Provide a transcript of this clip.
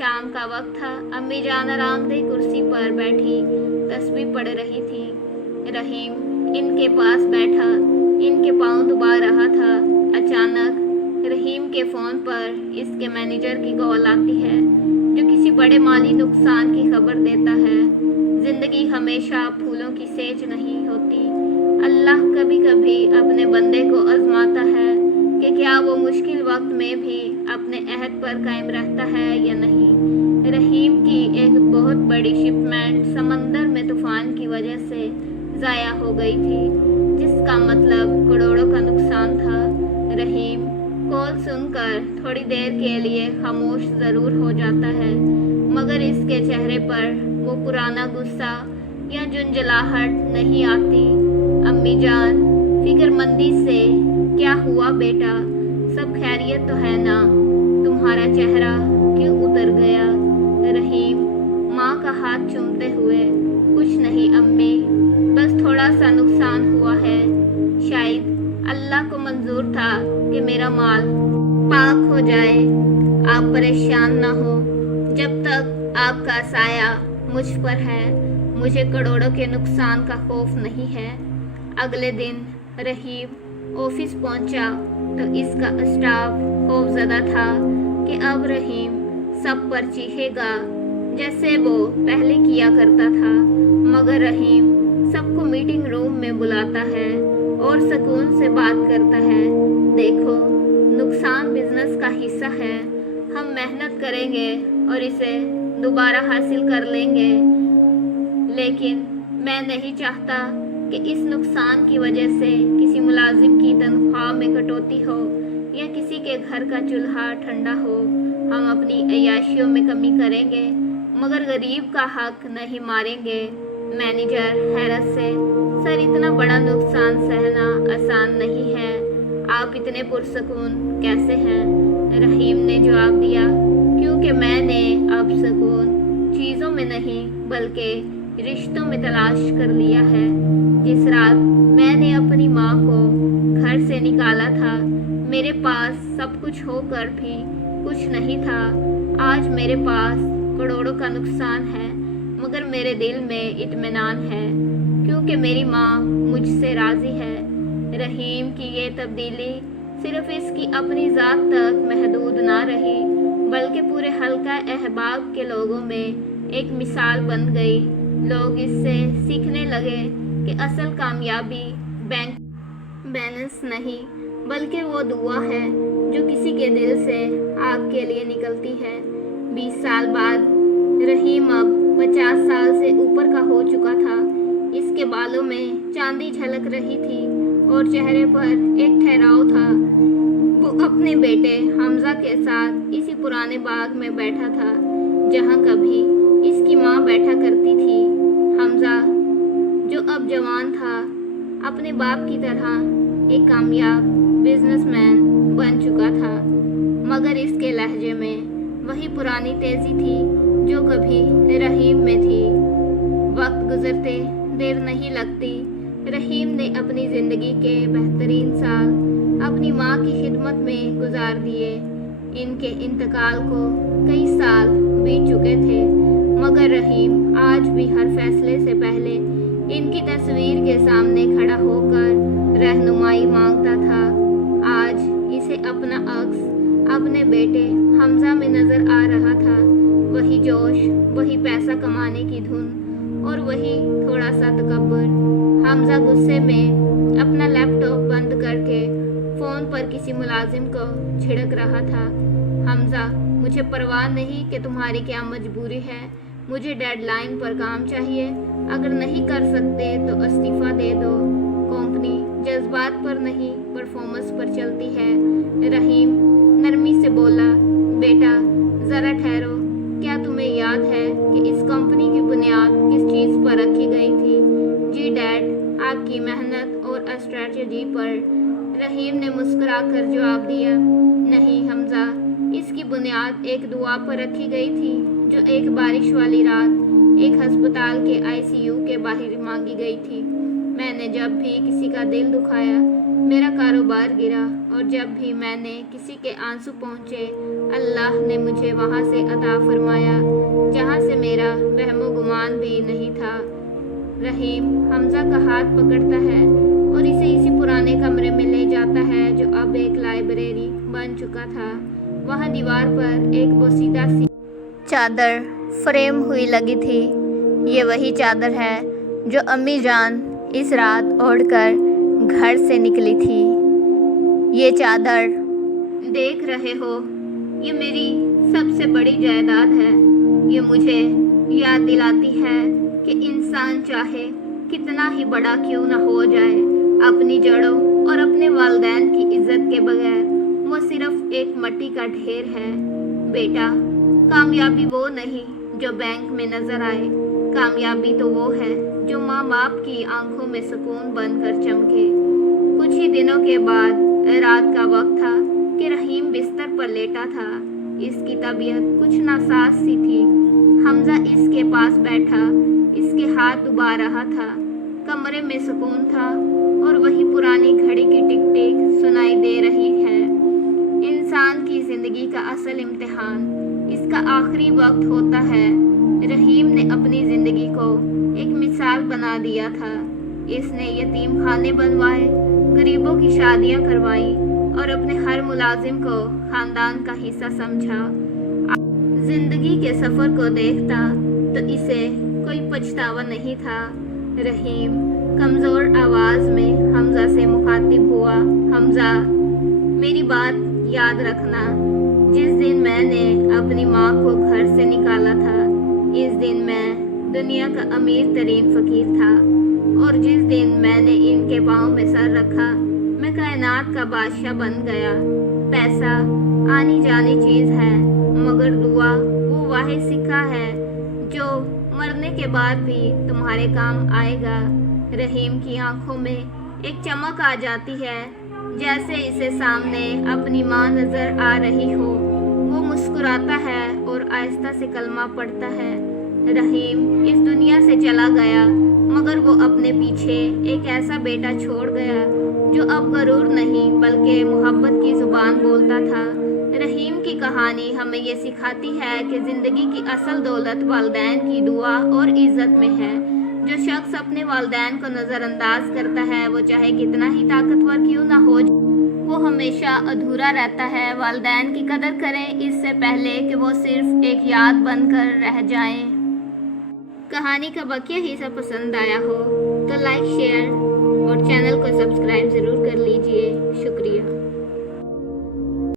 शाम का वक्त था। अम्मी जान आरामदेह कुर्सी पर बैठी तस्बीह पढ़ रही थी। रहीम इनके पास बैठा इनके पाँव दबा रहा था। अचानक रहीम के फ़ोन पर इसके मैनेजर की कॉल आती है, जो किसी बड़े माली नुकसान की खबर देता है। ज़िंदगी हमेशा फूलों की सेज नहीं होती। अल्लाह कभी कभी अपने बंदे को आजमाता है कि क्या वो मुश्किल वक्त में भी अपने अहद पर कायम रहता है या नहीं। रहीम की एक बहुत बड़ी शिपमेंट समंदर में तूफान की वजह से ज़ाया हो गई थी, जिसका मतलब करोड़ों का नुकसान था। रहीम कॉल सुनकर थोड़ी देर के लिए खामोश ज़रूर हो जाता है, मगर इसके चेहरे पर वो पुराना गुस्सा या झुंझलाहट नहीं आती। अम्मी जान फिक्रमंदी से, क्या हुआ बेटा, सब खैरियत तो है ना? तुम्हारा चेहरा क्यों उतर गया? रहीम माँ का हाथ चूमते हुए, कुछ नहीं अम्मी, बस थोड़ा सा नुकसान हुआ है। शायद अल्लाह को मंजूर था कि मेरा माल पाक हो जाए। आप परेशान ना हो, जब तक आपका साया मुझ पर है मुझे करोड़ों के नुकसान का खौफ नहीं है। अगले दिन रहीम ऑफिस पहुंचा तो इसका स्टाफ खौफजदा था कि अब रहीम सब पर चीखेगा जैसे वो पहले किया करता था। मगर रहीम सबको मीटिंग रूम में बुलाता है और सुकून से बात करता है। देखो, नुकसान बिजनेस का हिस्सा है, हम मेहनत करेंगे और इसे दोबारा हासिल कर लेंगे। लेकिन मैं नहीं चाहता कि इस नुकसान की वजह से किसी मुलाजिम की तनख्वाह में कटौती हो या किसी के घर का चूल्हा ठंडा हो। हम अपनी अय्याशियों में कमी करेंगे, मगर गरीब का हक नहीं मारेंगे। मैनेजर हैरत से, सर इतना बड़ा नुकसान सहना आसान नहीं है, आप इतने पुरसकून कैसे हैं? रहीम ने जवाब दिया, क्योंकि मैंने अब सुकून चीज़ों में नहीं बल्कि रिश्तों में तलाश कर लिया है। जिस रात मैंने अपनी माँ को घर से निकाला था, मेरे पास सब कुछ होकर भी कुछ नहीं था। आज मेरे पास करोड़ों का नुकसान है, मगर मेरे दिल में इत्मीनान है, क्योंकि मेरी माँ मुझसे राज़ी है। रहीम की ये तब्दीली सिर्फ इसकी अपनी ज़ात तक महदूद ना रही, बल्कि पूरे हल्का अहबाब के लोगों में एक मिसाल बन गई। लोग इससे सीखने लगे कि असल कामयाबी बैंक बैलेंस नहीं, बल्कि वो दुआ है जो किसी के दिल से आपके लिए निकलती है। 20 साल बाद रहीम अब 50 साल से ऊपर का हो चुका था। इसके बालों में चांदी झलक रही थी और चेहरे पर एक ठहराव था। वो अपने बेटे हमजा के साथ इसी पुराने बाग में बैठा था जहाँ कभी इसकी माँ बैठा करती थी। हमजा जो अब जवान था, अपने बाप की तरह एक कामयाब बिजनेसमैन बन चुका था, मगर इसके लहजे में वही पुरानी तेज़ी थी जो कभी रहीम में थी। वक्त गुजरते देर नहीं लगती। रहीम ने अपनी ज़िंदगी के बेहतरीन साल अपनी माँ की खिदमत में गुजार दिए। इनके इंतकाल को कई साल बीत चुके थे, मगर रहीम आज भी हर फैसले से पहले इनकी तस्वीर के सामने खड़ा होकर रहनुमाई मांगता था। आज इसे अपना अक्स अपने बेटे हमजा में नज़र आ रहा था। वही जोश, वही पैसा कमाने की धुन और वही थोड़ा सा तकब्बुर। हमजा गुस्से में अपना लैपटॉप बंद करके फ़ोन पर किसी मुलाजिम को झिड़क रहा था। हमजा, मुझे परवाह नहीं कि तुम्हारी क्या मजबूरी है, मुझे डेडलाइन पर काम चाहिए। अगर नहीं कर सकते तो इस्तीफ़ा दे दो। कंपनी जज्बात पर नहीं परफॉर्मेंस पर चलती है। रहीम नरमी से बोला, बेटा ज़रा ठहरो, क्या तुम्हें याद है कि इस कंपनी की बुनियाद किस चीज़ पर रखी गई थी? जी डैड, आपकी मेहनत और स्ट्रैटेजी पर। रहीम ने मुस्कुराकर जवाब दिया, नहीं हमजा, इसकी बुनियाद एक दुआ पर रखी गई थी जो एक बारिश वाली रात एक अस्पताल के आईसीयू के बाहर मांगी गई थी। मैंने जब भी किसी का दिल दुखाया, मेरा कारोबार गिरा, और जब भी मैंने किसी के आंसू पहुँचे اللہ نے مجھے وہاں سے عطا فرمایا جہاں سے میرا وہم و گمان بھی نہیں تھا۔ رحیم حمزہ کا ہاتھ پکڑتا ہے اور اسے اسی پرانے کمرے میں لے جاتا ہے جو اب ایک لائبریری بن چکا تھا۔ وہاں دیوار پر ایک بوسیدہ سی چادر فریم ہوئی لگی تھی۔ یہ وہی چادر ہے جو امی جان اس رات اوڑھ کر گھر سے نکلی تھی۔ یہ چادر دیکھ رہے ہو، یہ میری سب سے بڑی جائیداد ہے۔ یہ مجھے یاد دلاتی ہے کہ انسان چاہے کتنا ہی بڑا کیوں نہ ہو جائے، اپنی جڑوں اور اپنے والدین کی عزت کے بغیر وہ صرف ایک مٹی کا ڈھیر ہے۔ بیٹا، کامیابی وہ نہیں جو بینک میں نظر آئے، کامیابی تو وہ ہے جو ماں باپ کی آنکھوں میں سکون بن کر چمکے۔ کچھ ہی دنوں کے بعد رات کا وقت تھا کہ رحیم بستر پر لیٹا تھا۔ اس کی طبیعت کچھ ناساز سی تھی۔ حمزہ اس کے پاس بیٹھا اس کے ہاتھ دبا رہا تھا۔ کمرے میں سکون تھا اور وہی پرانی گھڑی کی ٹک ٹک سنائی دے رہی ہے۔ انسان کی زندگی کا اصل امتحان اس کا آخری وقت ہوتا ہے۔ رحیم نے اپنی زندگی کو ایک مثال بنا دیا تھا۔ اس نے یتیم خانے بنوائے، غریبوں کی شادیاں کروائی اور اپنے ہر ملازم کو خاندان کا حصہ سمجھا۔ زندگی کے سفر کو دیکھتا تو اسے کوئی پچھتاوا نہیں تھا۔ رحیم کمزور آواز میں حمزہ سے مخاطب ہوا۔ حمزہ، میری بات یاد رکھنا، جس دن میں نے اپنی ماں کو گھر سے نکالا تھا، اس دن میں دنیا کا امیر ترین فقیر تھا، اور جس دن میں نے ان کے پاؤں میں سر رکھا میں کائنات کا بادشاہ بن گیا۔ پیسہ آنی جانی چیز ہے، مگر دعا وہ واحد سکہ ہے جو مرنے کے بعد بھی تمہارے کام آئے گا۔ رحیم کی آنکھوں میں ایک چمک آ جاتی ہے، جیسے اسے سامنے اپنی ماں نظر آ رہی ہو۔ وہ مسکراتا ہے اور آہستہ سے کلمہ پڑھتا ہے۔ رحیم اس دنیا سے چلا گیا، مگر وہ اپنے پیچھے ایک ایسا بیٹا چھوڑ گیا جو اب غرور نہیں بلکہ محبت کی زبان بولتا تھا۔ رحیم کی کہانی ہمیں یہ سکھاتی ہے کہ زندگی کی اصل دولت والدین کی دعا اور عزت میں ہے۔ جو شخص اپنے والدین کو نظر انداز کرتا ہے، وہ چاہے کتنا ہی طاقتور کیوں نہ ہو، وہ ہمیشہ ادھورا رہتا ہے۔ والدین کی قدر کریں اس سے پہلے کہ وہ صرف ایک یاد بن کر رہ جائیں۔ کہانی کا بقیہ حصہ پسند آیا ہو تو لائک، شیئر اور چینل کو سبسکرائب ضرور کر لیجئے۔